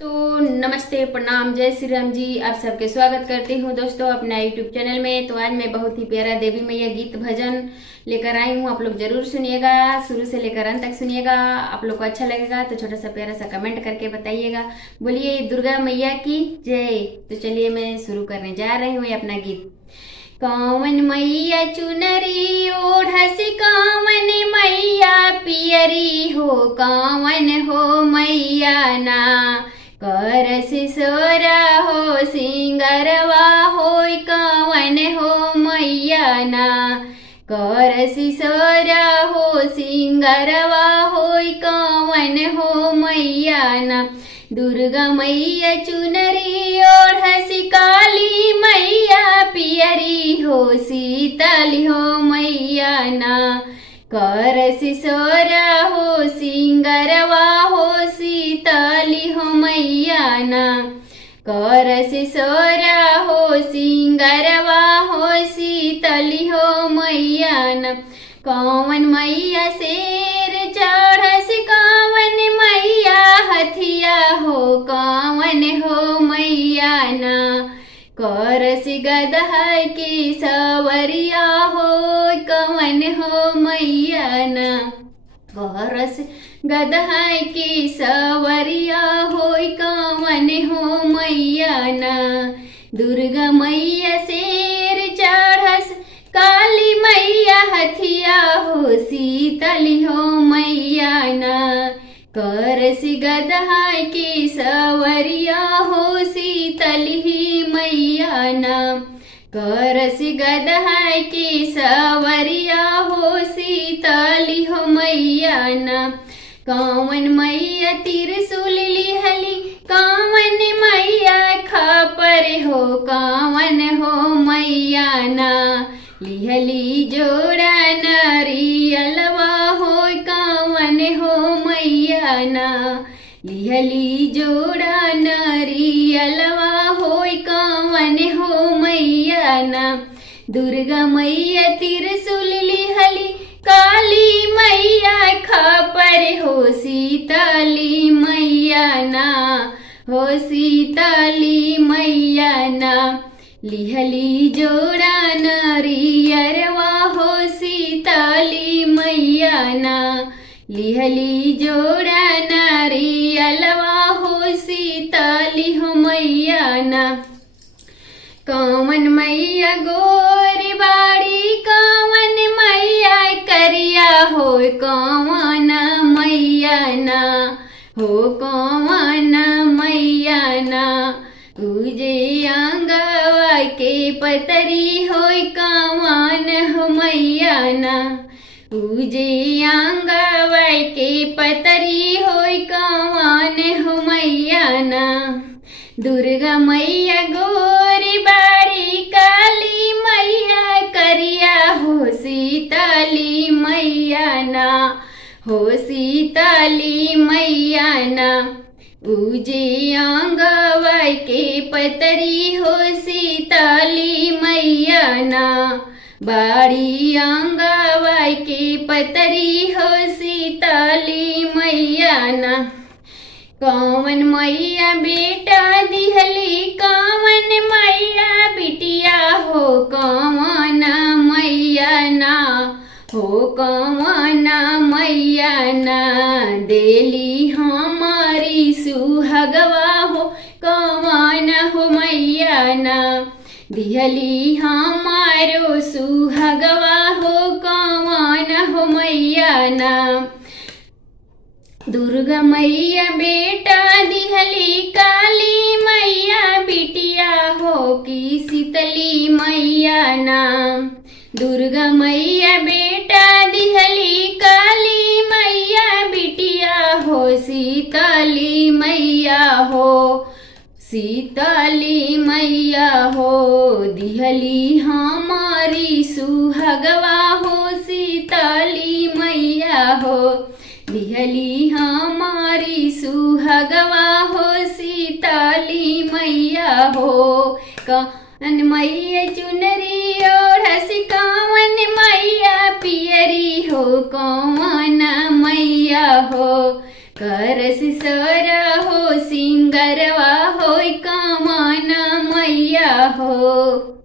तो नमस्ते, प्रणाम, जय श्री राम जी। आप सबके स्वागत करती हूँ दोस्तों अपना यूट्यूब चैनल में। तो आज मैं बहुत ही प्यारा देवी मैया गीत भजन लेकर आई हूँ। आप लोग जरूर सुनिएगा, शुरू से लेकर अंत तक सुनिएगा। आप लोग को अच्छा लगेगा तो छोटा सा प्यारा सा कमेंट करके बताइएगा। बोलिए दुर्गा मैया की जय। तो चलिए मैं शुरू करने जा रही हूँ अपना गीत। कौवन मैया चुनरी ओढ़स, कौवन मैया पियरी हो, कौवन हो मैया ना करस सोरा हो सिंगरवा होय, कौवन हो मैया ना करस सोरा हो सिंगरवा होय, कौवन हो मैया ना। दुर्गा मैया चुनरी ओढ़स, काली मैया पियरी हो, शीतल हो मैया ना करस सोरा हो सिंगरवा हो, शीतली हो मैया ना करस सोरा हो सिंगरवा हो, शीतली हो मैया ना। कौवन मैया शेर चढ़स, कौवन मैया हथिया हो, कौवन हो मैया ना करस गदहा की सवरिया हो, कौवन हो मैया ना करस गदहा की सवरिया हो, कौवन हो मैया ना। दुर्गा मैया शेर चढ़स, काली मैया हथिया हो, शीतली हो मैया ना करस गदहा की सवरिया हो, शीतली मैया ना करस गदहा की सवरिया हो, शीतली हो मैया ना। कौवन मैया त्रिशूल लिहली, कौवन मैया खापर हो, कौवन हो मैया ना लिहली जोड़ा नारियलवा हो, कौवन हो मैया ना लिहली जोड़ा नारियलवा हो, कौवन हो मैया ना। दुर्गा मैया त्रिशूल लिहली, काली मैया खापर हो, शीतली मैया ना हो, शीतली मैया ना लिहली जोड़ा नारियरवा हो, शीतली मैया ना लिहली जोड़ा नारियलवा हो, शीतली हो मैया ना। कौवन मैया गोरी बाड़ी, कौवन मैया करिया हो, कौवन मैया ना हो, कौवन मैया ना उजे अंगवा के पतरी हो, कौवन हो मैया ना उजे अंगवा के पतरी हो, कौवन हो मैया ना। दुर्गा मैया गोरी बाड़ी, काली मैया करिया हो, शीतली मैया ना हो, शीतली मैया ना उजे अंगवा के पतरी हो, शीतली मैया ना बाड़ी अंगवा के पतरी हो, शीतली मैया ना। कौवन मैया बेटा दिहली, कौवन मैया बिटिया हो, कौवन मैया ना हो, कौवन मैया ना देली हमारी सुहगवा हो, कौवन हो मैया ना दिहली हमारो सुहगवा हो, कौवन हो मैया ना। दुर्गा मैया बेटा दिहली, काली मैया बिटिया हो, की शीतली मैया ना। दुर्गा मैया बेटा दिहली, काली मैया बिटिया हो, शीतली मैया हो, शीतली मैया हो दिहली हमारी सुहगवा हो, शीतली मैया हो दिहली हमारी सुहगवा हो, शीतली मैया हो। कौवन मैया चुनरी ओढ़स, कौवन मैया पियरी हो, कौवन मैया हो करस सोरा हो सिंगर हो।